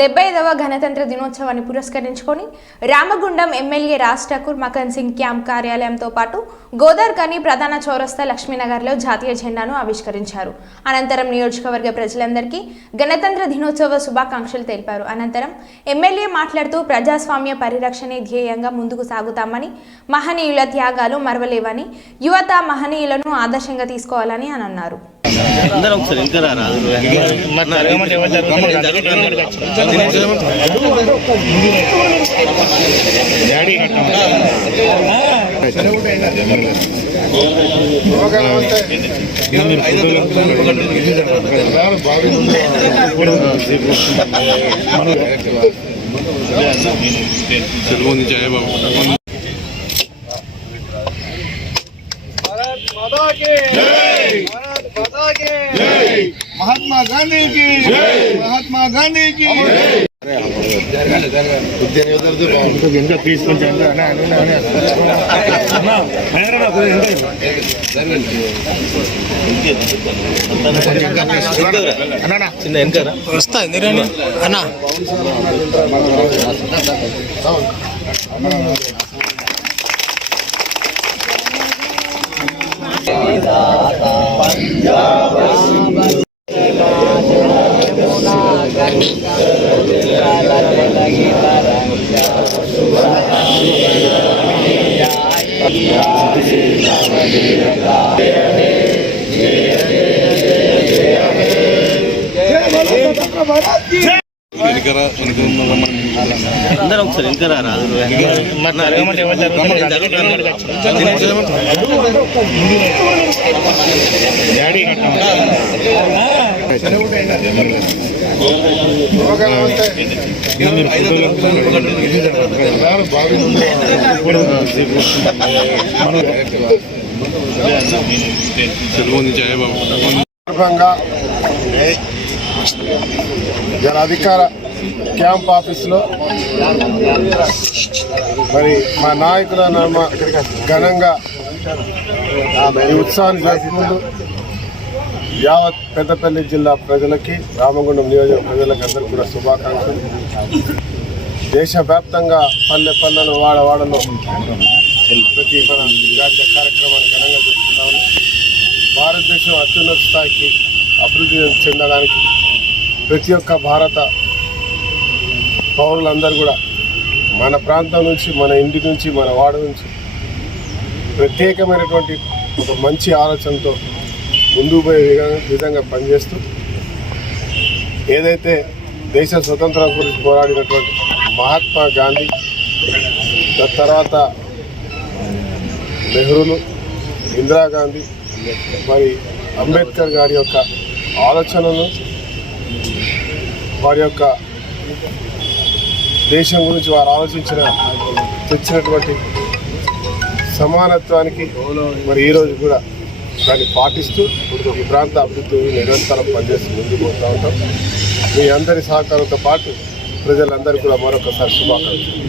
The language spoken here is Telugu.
75వ గణతంత్ర దినోత్సవాన్ని పురస్కరించుకొని రామగుండం ఎమ్మెల్యే రాజ్ ఠాకూర్ మకన్ సింగ్ క్యాంప్ కార్యాలయంతో పాటు గోదార్కని ప్రధాన చౌరస్తా లక్ష్మీనగర్లో జాతీయ జెండాను ఆవిష్కరించారు. అనంతరం నియోజకవర్గ ప్రజలందరికీ గణతంత్ర దినోత్సవ శుభాకాంక్షలు తెలిపారు. అనంతరం ఎమ్మెల్యే మాట్లాడుతూ ప్రజాస్వామ్య పరిరక్షణే ధ్యేయంగా ముందుకు సాగుతామని, మహనీయుల త్యాగాలు మరవలేవని, యువత మహనీయులను ఆదర్శంగా తీసుకోవాలని అన్నారు. అందరూ ఒకసారి ఇంకా రారా తెలుగు నుంచి महात्मा गांधी की महात्मा गांधी की చిన్న వెనకరా వస్తా ఎందుకండి అన్న అందరూ ఒకసారి ఇంకా రారా తెలుగు నుంచి జన అధికార క్యాంప్ ఆఫీస్లో మరి మా నాయకుల ఘనంగా ఈ ఉత్సవాన్ని జరుపుకుంటూ యావత్ పెద్దపల్లి జిల్లా ప్రజలకి, రామగుండం నియోజక ప్రజలకు అందరికీ కూడా శుభాకాంక్షలు. దేశవ్యాప్తంగా పల్లె పల్లెలు వాడవాడలో ప్రతి జాతీయ కార్యక్రమాన్ని ఘనంగా జరుపుకుంటాము. భారతదేశం అత్యున్నత స్థాయికి అభివృద్ధి చెందడానికి ప్రతి ఒక్క భారత పౌరులందరూ కూడా మన ప్రాంతం నుంచి, మన ఇంటి నుంచి, మన వాడ నుంచి ప్రత్యేకమైనటువంటి ఒక మంచి ఆలోచనతో ముందుకు పోయే విధంగా పనిచేస్తూ ఏదైతే దేశ స్వతంత్రం గురించి పోరాడినటువంటి మహాత్మా గాంధీ, తర్వాత నెహ్రూలు, ఇందిరాగాంధీ, మరి అంబేద్కర్ గారి యొక్క ఆలోచనలు, వారి యొక్క దేశం గురించి వారు తెచ్చినటువంటి సమానత్వానికి మరి ఈరోజు కూడా దాన్ని పాటిస్తూ ఈ ప్రాంత అభివృద్ధి నిరంతరం పనిచేస్తూ ముందుకు పోతూ ఉంటాం. మీ అందరి సహకారంతో పాటు ప్రజలందరికీ కూడా మరొకసారి శుభాకాంక్షలు.